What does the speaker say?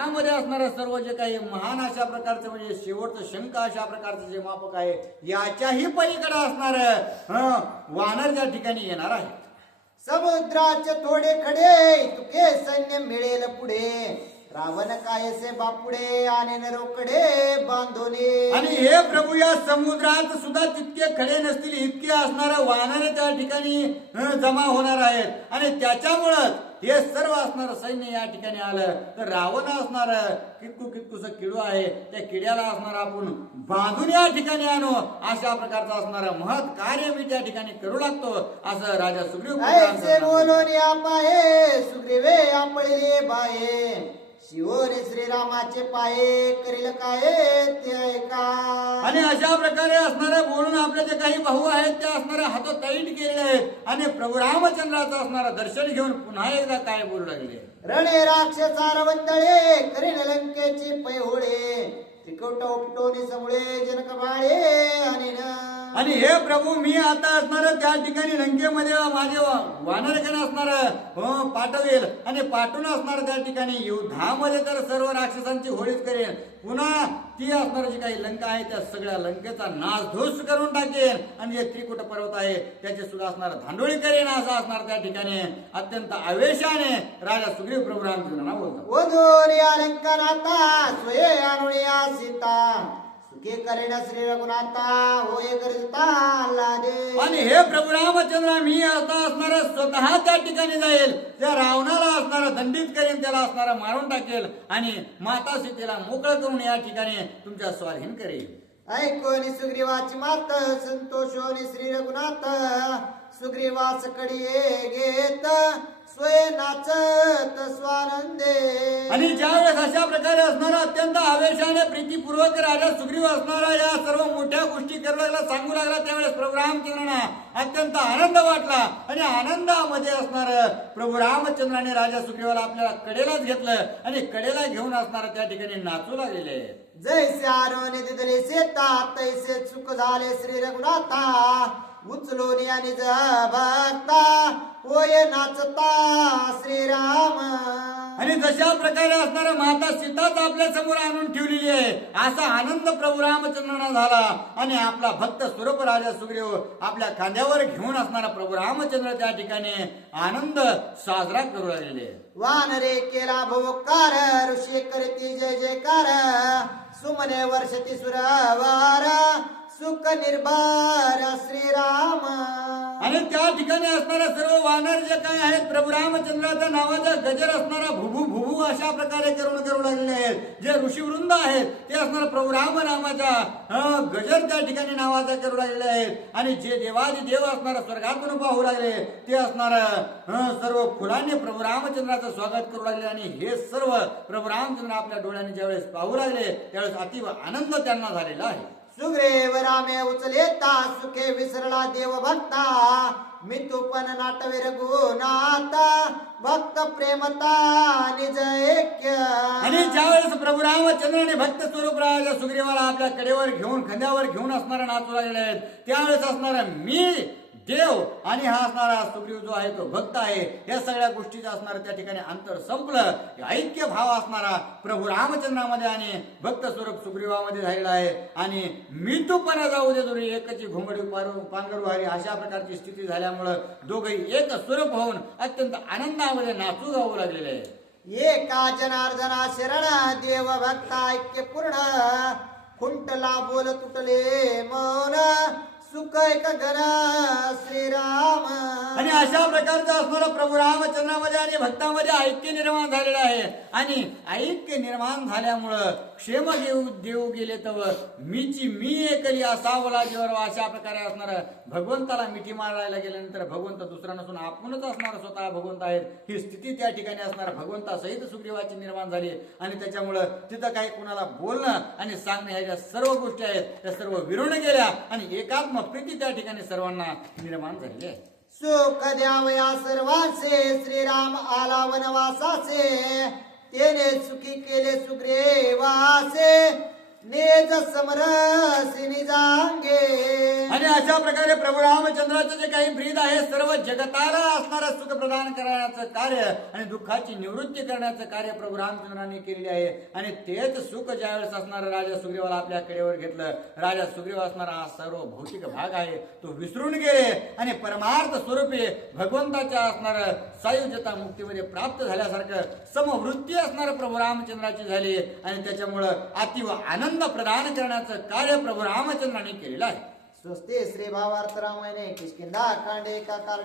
त्यामध्ये असणारं सर्व जे काही महान अशा प्रकारचं म्हणजे शेवटचं शंख अशा प्रकारचं जे मापक आहे याच्याही पलीकडे असणार वानर त्या ठिकाणी येणार आहे. समुद्राचे थोडे खडे तुके सैन्य मिळेल पुढे रावण कायसे बापुडे आणि नरोकडे बांधोले. आणि हे प्रभू या समुद्रात सुद्धा तितके खडे नसतील इतके असणारे वानर त्या ठिकाणी जमा होणार आहेत आणि त्याच्यामुळं हे सर्व असणार सैन्य या ठिकाणी आलं तर रावण असणार कितकुस किडू आहे त्या किड्याला असणार आपण बांधून या ठिकाणी आणू अशा प्रकारचं असणार महत् कार्य मी त्या ठिकाणी करू लागतो असं राजा सुग्रीव ऐसे बोलून पाये सुग्रीवे आपळले बाये शिवोरे श्रीरामाचे पाये करील काय ते ऐका. आणि अशा प्रकारे असणारे बोलून आपले जे काही भाऊ आहेत ते असणारे हातोताईट केलेले आहेत आणि प्रभू रामचंद्राचं असणारं दर्शन घेऊन पुन्हा एकदा काय बोलू लागले. रणे राक्षसा रवंदळे करील लंकेची पैहोळे त्रिकवट उपटोनी समळे जनक बाळे आणि हे प्रभू मी आता असणार त्या ठिकाणी लंकेमध्ये माझे वानरगण असणार पाठवेल आणि पाठवून असणार त्या ठिकाणी युद्धामध्ये तर सर्व राक्षसांची होळीच करेल. पुन्हा ती असणार जी काही लंका आहे त्या सगळ्या लंकेचा नाशधूस करून टाकेल आणि जे त्रिकुट पर्वत आहे त्याचे सुद्धा असणार धांडोळी करेन असं असणार त्या ठिकाणी अत्यंत आवेशाने राजा सुग्रीव प्रभू रामचंद्रांना बोलतात. लंकानाथा स्वये अनुया सीता सुखे करेन श्री रघुनाथा होय करता लादे. आणि हे प्रभू रामचंद्र मी आता असणार स्वतः त्या ठिकाणी जाईल त्या रावणाला असणारा दंडित करेन त्याला असणारा मारून टाकेल आणि माता सीतेला मोकळं करून या ठिकाणी तुमच्या स्वाधीन करेल. ऐकोनी सुग्रीवाची मात संतोषोनी श्री रघुनाथ सुग्रीवास कडे घेत स्वय नाचत स्वानंदे. आणि ज्यावेळेस अशा प्रकारे असणारा अत्यंत आवेशाने प्रीतीपूर्वक राजा सुग्रीव असणारा या सर्व मोठ्या गोष्टी करू लागला सांगू लागला त्यावेळेस प्रभू रामचंद्रांना अत्यंत आनंद वाटला आणि आनंदामध्ये असणार प्रभू रामचंद्राने राजा सुग्रीवाला आपल्याला कडेलाच घेतलं आणि कडेला घेऊन असणार त्या ठिकाणी नाचू लागलेले. जैसे आरोने दिदले शेता तैसे चुक झाले श्री रघुनाथा उचलोनी आणि भक्ता होय नाचता श्रीराम. आणि जशा प्रकारे असणारा माता सीताच आपल्या समोर आणून ठेवलेली आहे असा आनंद प्रभू रामचंद्रांना झाला आणि आपला भक्त स्वरूप राजा सुग्रीव आपल्या खांद्यावर घेऊन असणारा प्रभू रामचंद्र त्या ठिकाणी आनंद साजरा करू लागलेले. वानरे केला भोकार ऋषी करती जय जयकार सुमने वर्षती सुरवार सुख निर्भर श्रीराम. आणि त्या ठिकाणी असणाऱ्या सर्व वानर जे काही आहेत प्रभू रामचंद्राच्या नावाचा गजर असणारा भुभू भुभू अशा प्रकारे करू लागलेले आहेत. जे ऋषीवृंद आहेत ते असणारा प्रभू राम नामाचा गजर त्या ठिकाणी नावाचा करू लागलेले आहेत आणि जे देवादी देव असणारा स्वर्गातून पाहू लागले ते असणार सर्व फुलांनी प्रभू रामचंद्राचं स्वागत करू लागले आणि हे सर्व प्रभू रामचंद्र आपल्या डोळ्यांनी ज्यावेळेस पाहू लागले त्यावेळेस अतिव आनंद त्यांना झालेला आहे. सुग्रीव रामे उचलेता सुखे विसरला देव भक्ता मी तू पण नाटवे रघुनाथा भक्त प्रेमता निज ऐक्य. आणि ज्यावेळेस प्रभू रामचंद्राने भक्त स्वरूप राजा सुग्रीवाला आपल्या कडेवर घेऊन खांद्यावर घेऊन असणारा नाचू लागले आहेत त्यावेळेस असणारा मी देव आणि हा असणारा सुग्रीव जो आहे तो भक्त आहे या सगळ्या गोष्टीचा असणारा त्या ठिकाणी अंतर संपलं. ऐक्य भाव असणारा प्रभू रामचंद्रामध्ये आणि भक्त स्वरूप सुग्रीवामध्ये झालेला आहे आणि मी तू पण जाऊ दे दुरी एकची घोंगडी पांघरू हरी अशा प्रकारची स्थिती झाल्यामुळं दोघही एक स्वरूप होऊन अत्यंत आनंदामध्ये नाचू गाऊ लागलेले आहे. एका जनार्दना शरण देव भक्त ऐक्य पूर्ण खुंटला बोल तुटले मौन सुख एक गण श्रीराम. आणि अशा प्रकारचा असणारा प्रभू रामचंद्रामध्ये आणि भक्तामध्ये ऐक्य निर्माण झालेलं आहे आणि ऐक्य निर्माण झाल्यामुळं क्षेम देऊ गेले तव मीची मी एकली असावला जीवर अशा प्रकारे असणार भगवंताला मिठी मारायला गेल्यानंतर भगवंत दुसरा नसून आपणच असणार स्वतः भगवंत आहेत ही स्थिती त्या ठिकाणी असणार भगवंतासहित सुग्रीवाची निर्माण झाली आणि त्याच्यामुळं तिथं काही कुणाला बोलणं आणि सांगणं ह्या ज्या सर्व गोष्टी आहेत त्या सर्व विरून गेल्या आणि एकात्म प्रीती त्या ठिकाणी सर्वांना निर्माण झाली आहे. सुख द्यावया सर्वांचे श्रीराम आला वनवासाचे तेने सुखी केले सुग्रीवासे निज समरसी निजांगे. आणि अशा प्रकारे प्रभू रामचंद्राचं जे काही ब्रीद आहे सर्व जगताला असणारं सुख प्रदान करण्याचं कार्य आणि दुःखाची निवृत्ती करण्याचं कार्य प्रभू रामचंद्रांनी केलेले आहे. आणि तेच सुख ज्यावेळेस असणारं राजा सुग्रीवाला आपल्या कडेवर घेतलं, राजा सुग्रीव असणारा हा सर्व भौतिक भाग आहे तो विसरून गेले आणि परमार्थ स्वरूपी भगवंताच्या असणारं सायुज्यता मुक्तीमध्ये प्राप्त झाल्यासारखं समवृत्ती असणारं प्रभू रामचंद्राची झाली. आणि त्याच्यामुळं अतिव आनंद प्रदान करण्याचं कार्य प्रभू रामचंद्रांनी केलेलं आहे. स्वस्ति श्री भावार्थ रामायणे किष्किंधा कांडे एका काल